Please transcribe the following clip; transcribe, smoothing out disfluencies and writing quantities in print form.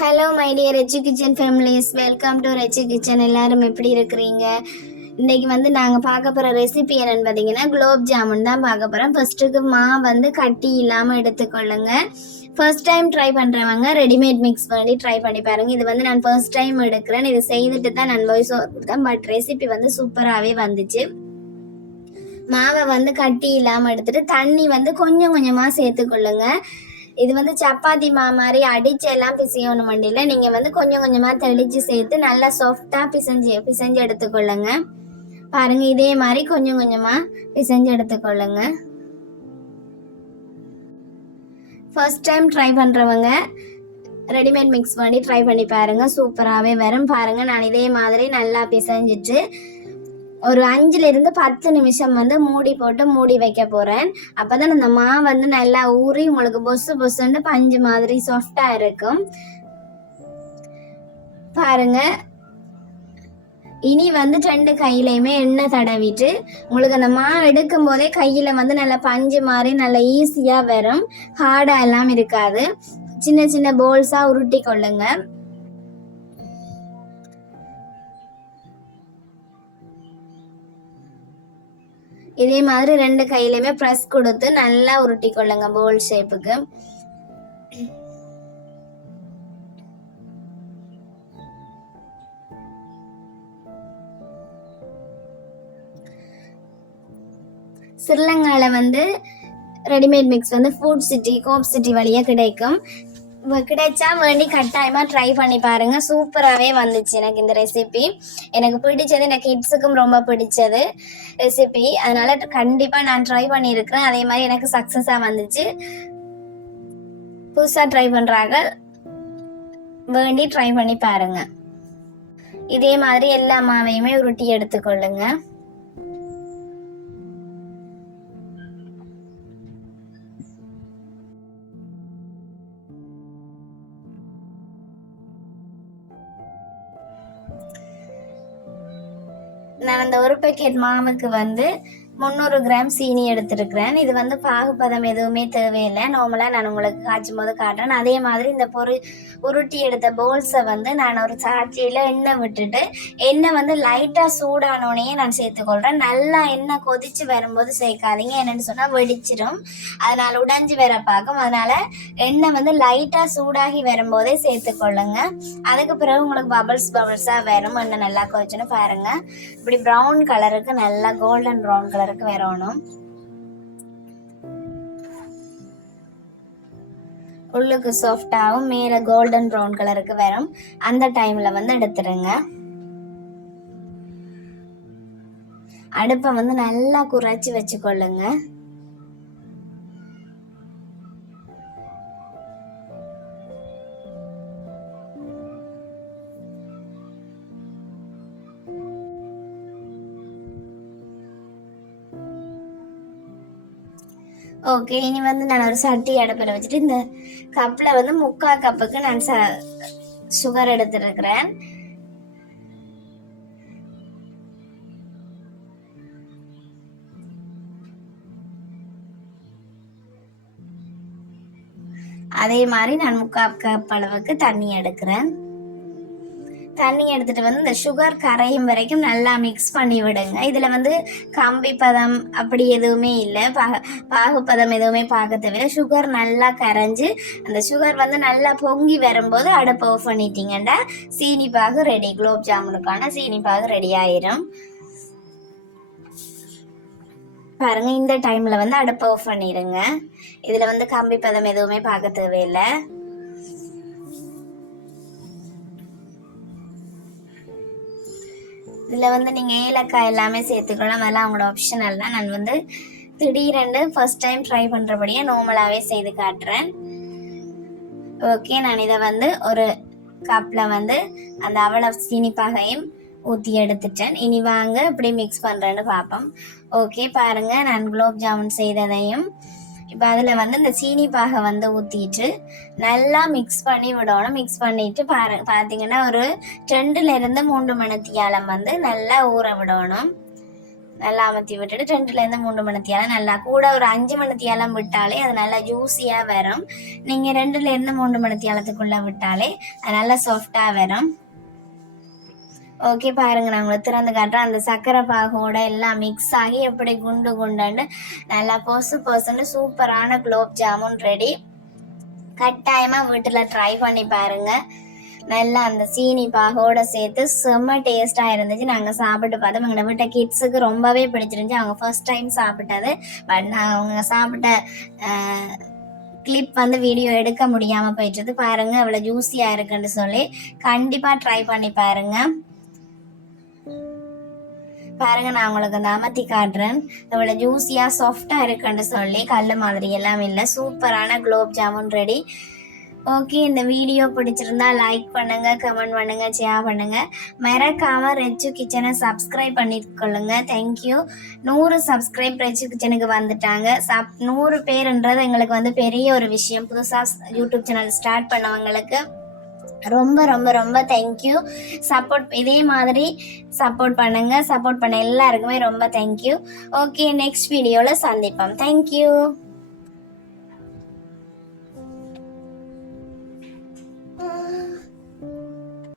Hello my dear Rechu kitchen families, welcome to Rechu kitchen. எல்லாரும் எப்படி இருக்கிறீங்க? இன்றைக்கி நாங்கள் பார்க்க போகிற ரெசிபி என்னென்னு பார்த்தீங்கன்னா குலோப் ஜாமுன் தான் பார்க்க போகிறோம். ஃபர்ஸ்ட்டுக்கு மாவு கட்டி இல்லாமல் எடுத்துக்கொள்ளுங்க. ஃபர்ஸ்ட் டைம் ட்ரை பண்ணுறவங்க ரெடிமேட் மிக்ஸ் பண்ணி ட்ரை பண்ணி பாருங்கள். இது நான் ஃபர்ஸ்ட் டைம் எடுக்கிறேன். இது செய்துட்டு தான் நான் வாய்ஸ் ஓவர் கொடுத்தேன். பட் ரெசிபி சூப்பராகவே வந்துச்சு. மாவை கட்டி இல்லாமல் எடுத்துகிட்டு தண்ணி கொஞ்சம் கொஞ்சமாக சேர்த்துக்கொள்ளுங்க. இது சப்பாத்தி மாவு மாதிரி அடிச்செல்லாம் பிசையணும் மண்டியில். நீங்கள் கொஞ்சம் கொஞ்சமாக தெளித்து சேர்த்து நல்லா சாஃப்டாக பிசைஞ்சு எடுத்துக்கொள்ளுங்க. பாருங்கள், இதே மாதிரி கொஞ்சம் கொஞ்சமாக பிசைஞ்சு எடுத்துக்கொள்ளுங்க. ஃபர்ஸ்ட் டைம் ட்ரை பண்ணுறவங்க ரெடிமேட் மிக்ஸ் பண்ணி ட்ரை பண்ணி பாருங்கள், சூப்பராகவே வரும். பாருங்கள், நான் இதே மாதிரி நல்லா பிசைஞ்சிட்டு ஒரு 5-10 நிமிஷம் மூடி போட்டு மூடி வைக்க போகிறேன். அப்போ தான் அந்த மாவு நல்லா ஊறி உங்களுக்கு பொசுன்னு பஞ்சு மாதிரி சாஃப்டாக இருக்கும். பாருங்க, இனி 2 கையிலையுமே எண்ணெய் தடவிட்டு உங்களுக்கு அந்த மாவு எடுக்கும் போதே கையில் நல்லா பஞ்சு மாதிரி நல்லா ஈஸியாக வரும். ஹார்டாக எல்லாம் இருக்காது. சின்ன சின்ன போல்ஸாக உருட்டி கொள்ளுங்க. இதே மாதிரி 2 கையிலையுமே ப்ரெஸ் கொடுத்து நல்லா உருட்டி கொள்ளுங்க போல் ஷேப்புக்கு. ஸ்ரீலங்காவில் ரெடிமேட் மிக்ஸ் ஃபுட் சிட்டி, கோப் சிட்டி வழியாக கிடைக்கும். கிடைச்சா வேண்டி கட்டாயமாக ட்ரை பண்ணி பாருங்கள். சூப்பராகவே வந்துச்சு எனக்கு இந்த ரெசிபி. எனக்கு பிடிச்சது, எனக்கு கிட்ஸுக்கும் ரொம்ப பிடிச்சது ரெசிபி. அதனால் கண்டிப்பாக நான் ட்ரை பண்ணியிருக்கிறேன். அதே மாதிரி எனக்கு சக்ஸஸாக வந்துச்சு. புதுசாக ட்ரை பண்ணுறாங்க, வேண்டி ட்ரை பண்ணி பாருங்கள். இதே மாதிரி எல்லா மாவையுமே உருட்டி எடுத்துக்கொள்ளுங்க. நான் அந்த ஒரு பேக்கெட் மாவுக்கு 300 கிராம் சீனி எடுத்துருக்கிறேன். இது பாகுபதம் எதுவுமே தேவையில்லை. நார்மலாக நான் உங்களுக்கு காய்ச்சும் போது காட்டுறேன். அதே மாதிரி இந்த உருட்டி எடுத்த போல்ஸை நான் ஒரு சாட்சியில் எண்ணெய் விட்டுட்டு எண்ணெய் லைட்டாக சூடானோடனே நான் சேர்த்துக்கொள்கிறேன். நல்லா எண்ணெய் கொதித்து வரும்போது சேர்க்காதீங்க, என்னென்னு சொன்னால் வெடிச்சிடும். அதனால் உடைஞ்சி வர பார்க்கும். அதனால் எண்ணெய் லைட்டாக சூடாகி வரும்போதே சேர்த்துக்கொள்ளுங்க. அதுக்கு பிறகு உங்களுக்கு பபிள்ஸாக வரும். எண்ணெய் நல்லா கொதிச்சுன்னு பாருங்கள். இப்படி ப்ரௌன் கலருக்கு, நல்லா கோல்டன் ப்ரௌன் கலருக்கு வரணும். உள்ளுக்கு சாஃப்டாகவும் மேலே கோல்டன் ப்ரௌன் கலருக்கு வரும். அந்த டைமில் எடுத்துருங்க. அடுப்பை நல்லா குறைச்சி வச்சுக்கொள்ளுங்க. ஓகே, இனி நான் ஒரு சட்டி அடுப்பில் வச்சுட்டு இந்த கப்பில் 3/4 கப்புக்கு நான் சுகர் எடுத்துருக்கிறேன். அதே மாதிரி நான் 3/4 கப் அளவுக்கு தண்ணி எடுக்கிறேன். தண்ணி எடுத்துட்டு இந்த சுகர் கரையும் வரைக்கும் நல்லா மிக்ஸ் பண்ணி விடுங்க. இதில் கம்பி பதம் அப்படி எதுவுமே இல்லை, பாகுப்பதம் எதுவுமே பார்க்க தேவையில்லை. சுகர் நல்லா கரைஞ்சி அந்த சுகர் நல்லா பொங்கி வரும்போது அடுப்பை ஆஃப் பண்ணிட்டீங்கன்னா சீனி பாகு ரெடி. குலோப் ஜாமுனுக்கான சீனி பாகு ரெடி ஆயிரும். பாருங்க, இந்த டைமில் அடுப்பை ஆஃப் பண்ணிடுங்க. இதில் கம்பி பதம் எதுவுமே பார்க்க தேவையில்லை. இதில் நீங்கள் ஏலக்காய் எல்லாமே சேர்த்துக்கலாம். அதெல்லாம் அவங்களோட ஆப்ஷனல் தான். நான் திடீரென்று ஃபர்ஸ்ட் டைம் ட்ரை பண்ணுறபடியே நார்மலாகவே செய்து காட்டுறேன். ஓகே, நான் இதை ஒரு கப்பில் அந்த அவ்வளவு சீனிப்பாகையும் ஊற்றி எடுத்துட்டேன். இனி வாங்க இப்படி மிக்ஸ் பண்ணுறேன்னு பார்ப்போம். ஓகே, பாருங்கள், நான் குலோப் ஜாமுன் செய்ததையும் இப்போ அதில் இந்த சீனி பாகை ஊற்றிட்டு நல்லா மிக்ஸ் பண்ணி விடணும். மிக்ஸ் பண்ணிவிட்டு பார்த்தீங்கன்னா ஒரு 2-3 மணித்தியாலம் நல்லா ஊற விடணும். நல்லா அமர்த்தி விட்டுட்டு 2லேருந்து 3 மணித்தியாலம் நல்லா கூட ஒரு 5 மணித்தியாலம் விட்டாலே அது நல்லா ஜூஸியாக வரும். நீங்கள் 2லேருந்து 3 மணித்தியாலத்துக்குள்ளே விட்டாலே அது நல்லா சாஃப்டாக வரும். ஓகே பாருங்க, நான் உங்களுக்கு திறந்து காட்டுறேன். அந்த சர்க்கரை பாகோட எல்லாம் மிக்ஸ் ஆகி எப்படி குண்டு குண்டாண்டு நல்லா பொசுன்னு சூப்பரான குலோப் ஜாமுன் ரெடி. கட்டாயமாக வீட்டில் ட்ரை பண்ணி பாருங்க. நல்லா அந்த சீனி பாகோட சேர்த்து செம்ம டேஸ்ட்டாக இருந்துச்சு. நாங்கள் சாப்பிட்டு பார்த்தோம். எங்களை வீட்டை கிட்ஸுக்கு ரொம்பவே பிடிச்சிருந்துச்சு. அவங்க ஃபர்ஸ்ட் டைம் சாப்பிட்டது. பட் நான் அவங்க சாப்பிட்ட கிளிப் வந்து வீடியோ எடுக்க முடியாமல் போயிட்டுது. பாருங்கள் அவ்வளோ ஜூஸியாக இருக்குன்னு சொல்லி கண்டிப்பாக ட்ரை பண்ணி பாருங்கள். பாருங்க, நான் உங்களுக்கு அந்த அமர்த்தி காட்டுறேன். இவ்வளோ ஜூஸியாக சாஃப்டாக இருக்குன்னு சொல்லி கல் மாதிரி எல்லாம் இல்லை. சூப்பரான குலோப் ஜாமுன் ரெடி. ஓகே, இந்த வீடியோ பிடிச்சிருந்தா லைக் பண்ணுங்க, கமெண்ட் பண்ணுங்க, ஷேர் பண்ணுங்க. மறக்காம ரெச்சு கிச்சனை சப்ஸ்கிரைப் பண்ணிக்கொள்ளுங்க. தேங்க்யூ. 100 சப்ஸ்கிரைப் ரெச்சு கிச்சனுக்கு வந்துட்டாங்க. 100 பேருன்றது எங்களுக்கு வந்து பெரிய ஒரு விஷயம். புதுசாக யூடியூப் சேனல் ஸ்டார்ட் பண்ணவங்களுக்கு ரொம்ப ரொம்ப ரொம்ப தேங்க்யூ. சப்போர்ட் இதே மாதிரி சப்போர்ட் பண்ணுங்க. சப்போர்ட் பண்ண எல்லாருக்குமே ரொம்ப தேங்க்யூ. ஓகே, நெக்ஸ்ட் வீடியோவில் சந்திப்போம். தேங்க்யூ.